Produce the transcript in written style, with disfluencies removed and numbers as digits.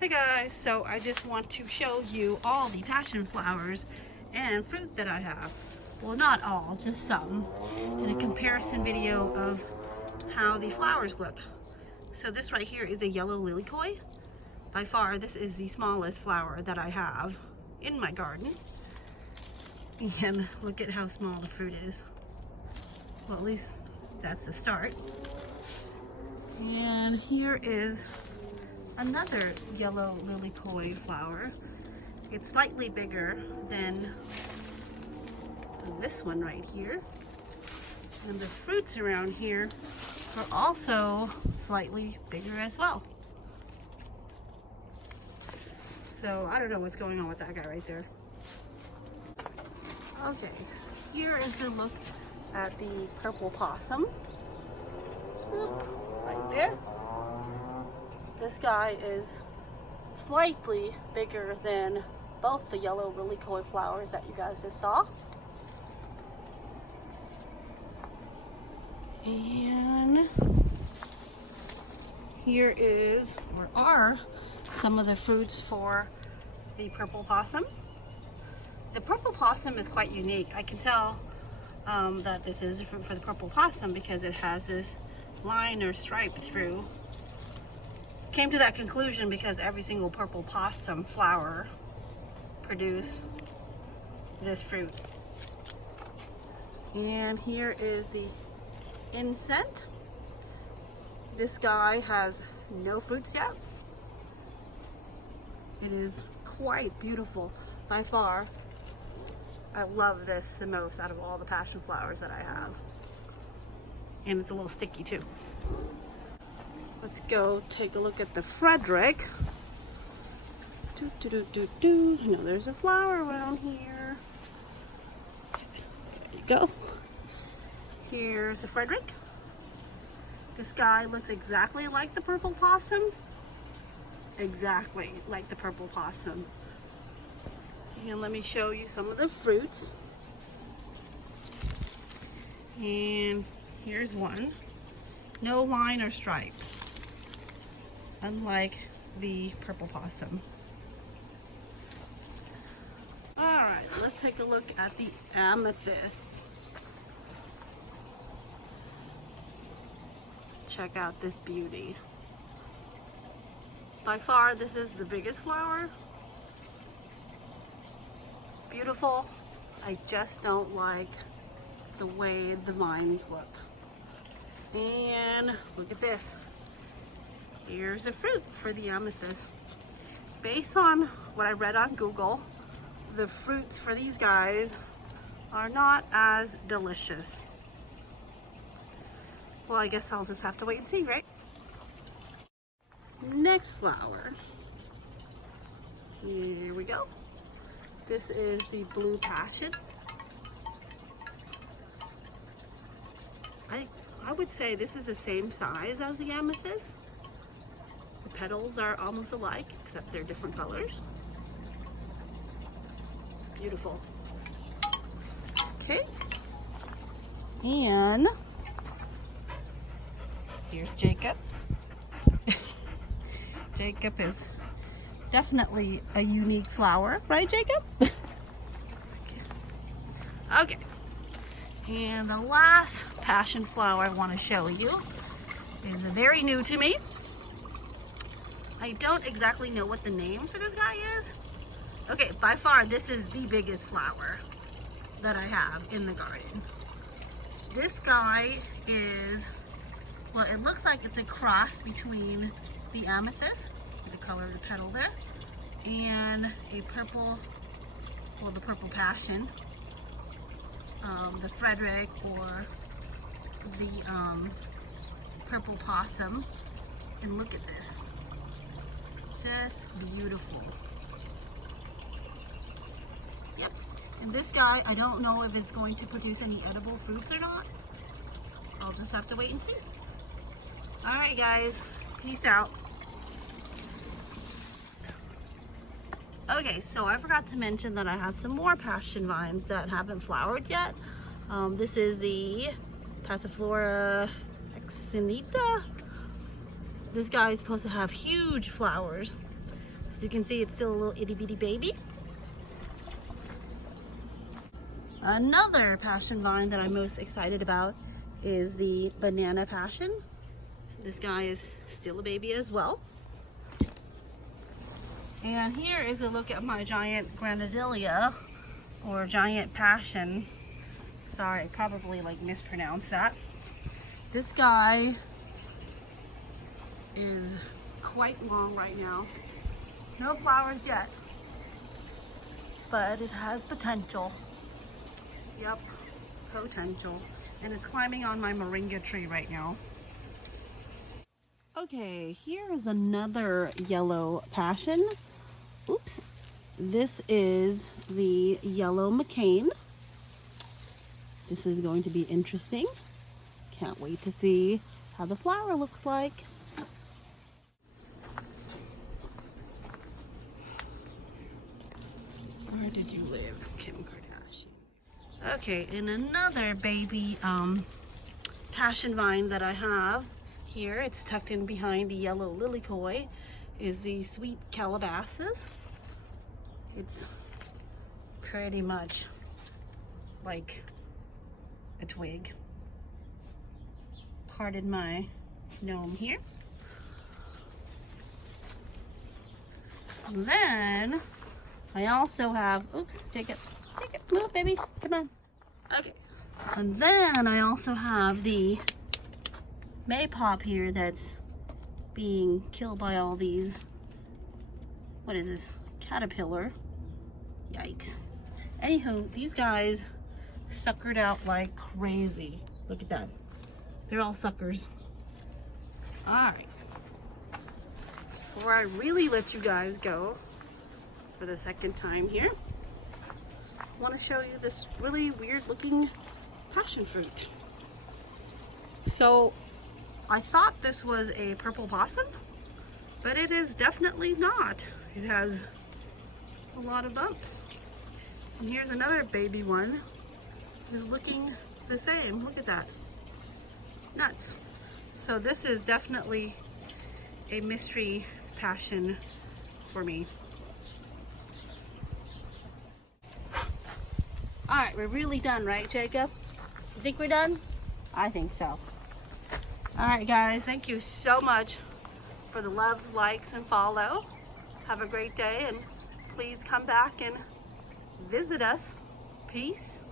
Hey guys, so I just want to show you all the passion flowers and fruit that I have. Well, not all, just some, in a comparison video of how the flowers look. So this right here is a yellow lilycoy. By far, this is the smallest flower that I have in my garden. And look at how small the fruit is. Well, at least that's the start. And here is another yellow lilycoy flower. It's slightly bigger than this one right here. And the fruits around here are also slightly bigger as well. So I don't know what's going on with that guy right there. Okay, so here is a look at the purple possum. Oop, right there. This guy is slightly bigger than both the yellow lilycoy flowers that you guys just saw. And here is, or are, some of the fruits for the purple possum. The purple possum is quite unique. I can tell that this is a fruit for the purple possum because it has this line or stripe through. Came to that conclusion because every single purple possum flower produce this fruit. And here is the incense. This guy has no fruits yet. It is quite beautiful. By far, I love this the most out of all the passion flowers that I have. And it's a little sticky too. Let's go take a look at the Frederick. I know there's a flower around here. There you go. Here's a Frederick. This guy looks exactly like the purple possum. Exactly like the purple possum. And let me show you some of the fruits. And here's one. No line or stripe, unlike the purple possum. All right, let's take a look at the amethyst. Check out this beauty. By far, this is the biggest flower. It's beautiful. I just don't like the way the vines look. And look at this. Here's a fruit for the amethyst. Based on what I read on Google, the fruits for these guys are not as delicious. Well, I guess I'll just have to wait and see, right? Next flower. Here we go. This is the blue passion. I would say this is the same size as the amethyst. The petals are almost alike, except they're different colors. Beautiful. Okay. And here's Jacob. Jacob is definitely a unique flower, right, Jacob? Okay. And the last passion flower I want to show you is very new to me. I don't exactly know what the name for this guy is. Okay, by far this is the biggest flower that I have in the garden. This guy is, well, it looks like it's a cross between the amethyst, the color of the petal there, and a purple, well, the purple passion. The Frederick or the purple possum. And look at this. Just beautiful. Yep. And this guy, I don't know if it's going to produce any edible fruits or not. I'll just have to wait and see. Alright guys, peace out. Okay, so I forgot to mention that I have some more passion vines that haven't flowered yet. This is the Flora Sunita. This guy is supposed to have huge flowers. As you can see, it's still a little itty bitty baby. Another passion vine that I'm most excited about is the banana passion. This guy is still a baby as well. And here is a look at my giant granadilia, or giant passion. Sorry, I probably like mispronounced that. This guy is quite long right now. No flowers yet, but it has potential. Yep, potential. And it's climbing on my moringa tree right now. Okay, here is another yellow passion. Oops. This is the yellow McCain. This is going to be interesting. Can't wait to see how the flower looks like. Where did you live, Kim Kardashian? Okay, and another baby passion vine that I have here, it's tucked in behind the yellow lily koi, is the sweet Calabasas. It's pretty much like a twig. Pardon my gnome here. And then I also have, oops, take it, move baby, come on. Okay, and then I also have the Maypop here that's being killed by all these, what is this, caterpillar. Yikes. Anywho, these guys suckered out like crazy. Look at that. They're all suckers. Alright. Before I really let you guys go for the second time here, I want to show you this really weird looking passion fruit. So I thought this was a purple possum, but it is definitely not. It has a lot of bumps. And here's another baby one. Is looking the same. Look at that. Nuts. So this is definitely a mystery passion for me. Alright, we're really done, right, Jacob? You think we're done? I think so. Alright guys, thank you so much for the loves, likes, and follow. Have a great day, and please come back and visit us. Peace.